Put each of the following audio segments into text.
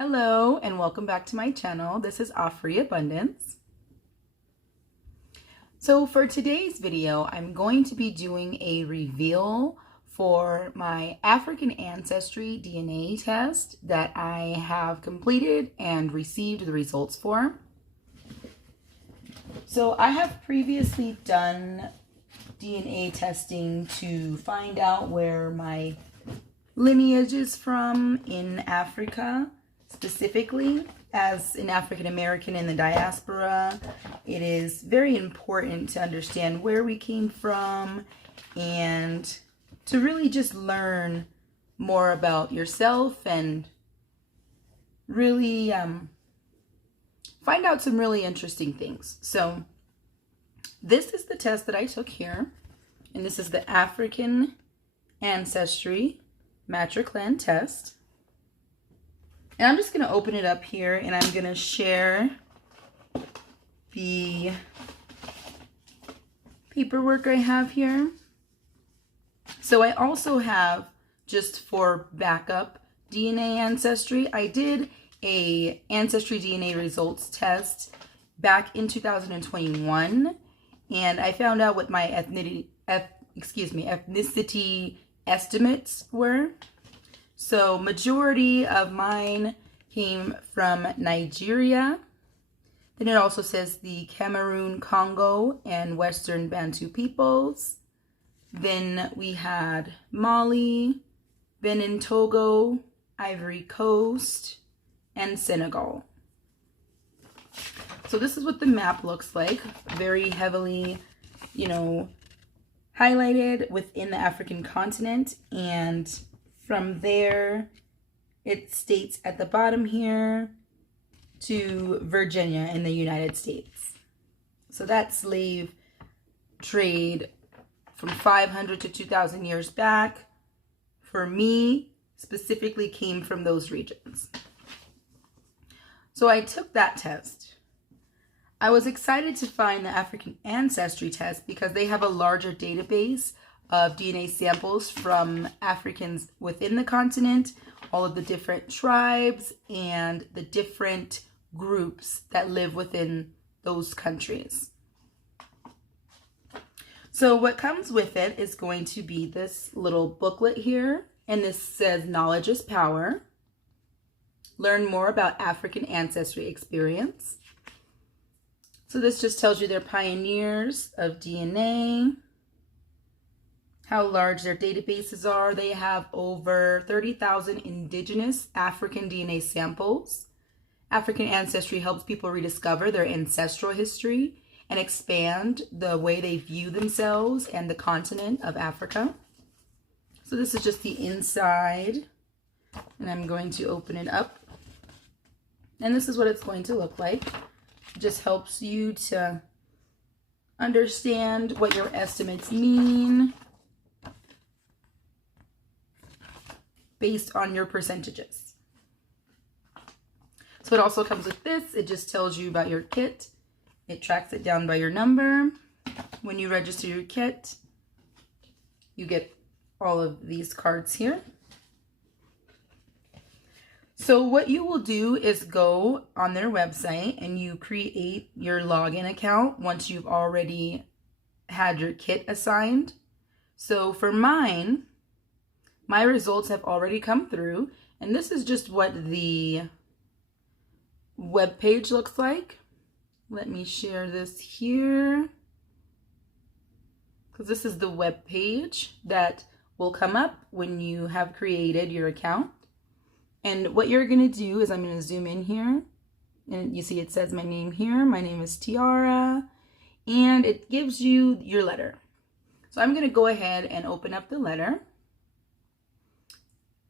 Hello and welcome back to my channel. This is Afri Abundance. So for today's video, I'm going to be doing a reveal for my African Ancestry DNA test that I have completed and received the results for. So I have previously done DNA testing to find out where my lineage is from in Africa. Specifically, as an African American in the diaspora, it is very important to understand where we came from and to really just learn more about yourself and really find out some really interesting things. So this is the test that I took here, and this is the African Ancestry patriclan test. And I'm just going to open it up here and I'm going to share the paperwork I have here. So I also have, just for backup DNA ancestry, I did a Ancestry DNA results test back in 2021, and I found out what my ethnicity estimates were. So majority of mine came from Nigeria. Then it also says the Cameroon, Congo, and Western Bantu peoples. Then we had Mali, Benin, Togo, Ivory Coast, and Senegal. So this is what the map looks like. Very heavily, highlighted within the African continent, and from there, it states at the bottom here to Virginia in the United States. So that slave trade from 500 to 2,000 years back, for me, specifically came from those regions. So I took that test. I was excited to find the African Ancestry test because they have a larger database of DNA samples from Africans within the continent, all of the different tribes and the different groups that live within those countries. So what comes with it is going to be this little booklet here, and this says knowledge is power. Learn more about African ancestry experience. So this just tells you they're pioneers of DNA, how large their databases are. They have over 30,000 indigenous African DNA samples. African Ancestry helps people rediscover their ancestral history and expand the way they view themselves and the continent of Africa. So this is just the inside, and I'm going to open it up. And this is what it's going to look like. It just helps you to understand what your estimates mean based on your percentages. So it also comes with this. It just tells you about your kit. It tracks it down by your number. When you register your kit, you get all of these cards here. So what you will do is go on their website and you create your login account once you've already had your kit assigned. So for mine, my results have already come through, and this is just what the web page looks like. Let me share this here, because this is the web page that will come up when you have created your account. And what you're going to do is, I'm going to zoom in here, and you see it says my name here. My name is Tiara, and it gives you your letter. So I'm going to go ahead and open up the letter.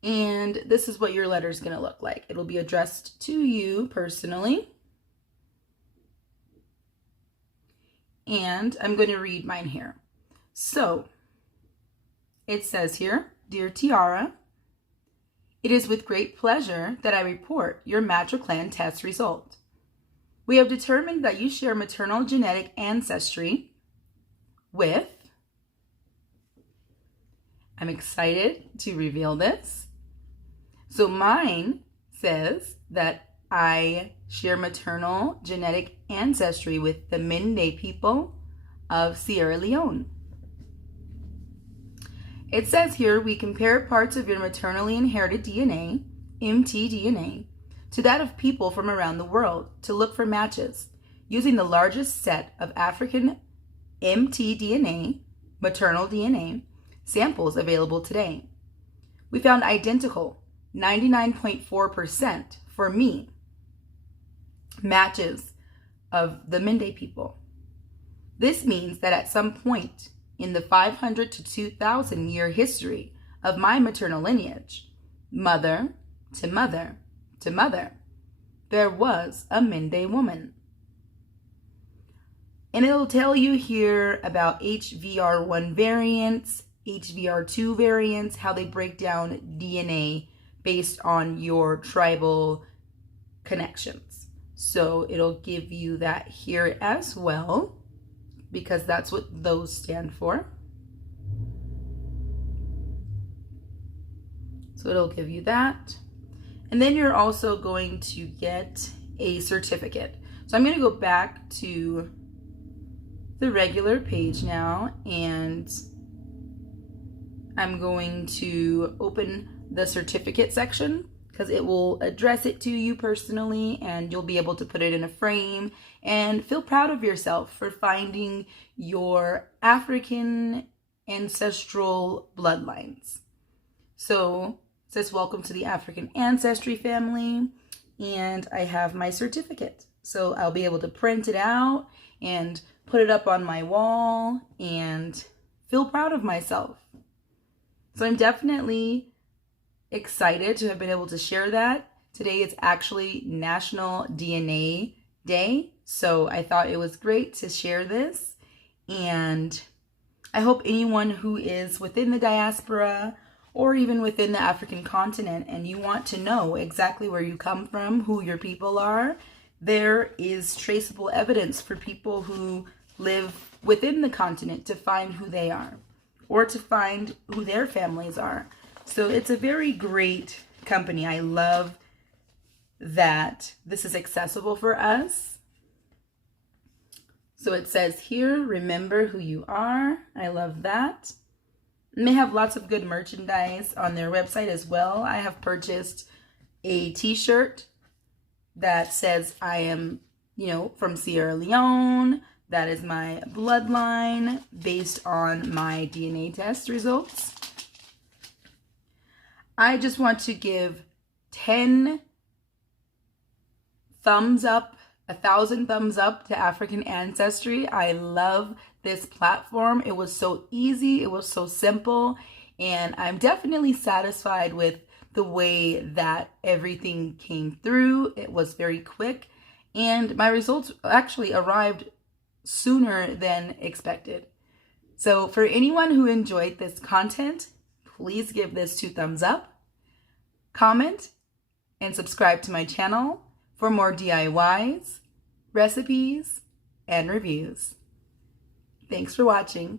And this is what your letter is going to look like. It'll be addressed to you personally. And I'm going to read mine here. So it says here, Dear Tiara, it is with great pleasure that I report your patriclan test result. We have determined that you share maternal genetic ancestry with, I'm excited to reveal this. So mine says that I share maternal genetic ancestry with the mende people of Sierra Leone. It says here, we compare parts of your maternally inherited DNA, mtDNA, to that of people from around the world to look for matches using the largest set of African mtDNA, maternal DNA, samples available today. We found identical 99.4% for me matches of the mende people. This means that at some point in the 500 to 2,000 year history of my maternal lineage, mother to mother to mother, there was a mende woman. And it'll tell you here about HVR1 variants, HVR2 variants, how they break down DNA based on your tribal connections. So it'll give you that here as well, because that's what those stand for. So it'll give you that. And then you're also going to get a certificate. So I'm going to go back to the regular page now, and I'm going to open the certificate section because it will address it to you personally, and you'll be able to put it in a frame and feel proud of yourself for finding your African ancestral bloodlines. So it says, welcome to the African Ancestry family, and I have my certificate. So I'll be able to print it out and put it up on my wall and feel proud of myself. So I'm definitely excited to have been able to share that. Today it's actually National DNA Day, so I thought it was great to share this. And I hope anyone who is within the diaspora or even within the African continent and you want to know exactly where you come from, who your people are, there is traceable evidence for people who live within the continent to find who they are or to find who their families are. So it's a very great company. I love that this is accessible for us. So it says here, remember who you are. I love that. And they have lots of good merchandise on their website as well. I have purchased a t-shirt that says I am, from Sierra Leone. That is my bloodline based on my DNA test results. I just want to give 10 thumbs up, 1,000 thumbs up to African Ancestry. I love this platform. It was so easy. It was so simple. And I'm definitely satisfied with the way that everything came through. It was very quick. And my results actually arrived sooner than expected. So for anyone who enjoyed this content, please give this 2 thumbs up, comment, and subscribe to my channel for more DIYs, recipes, and reviews. Thanks for watching.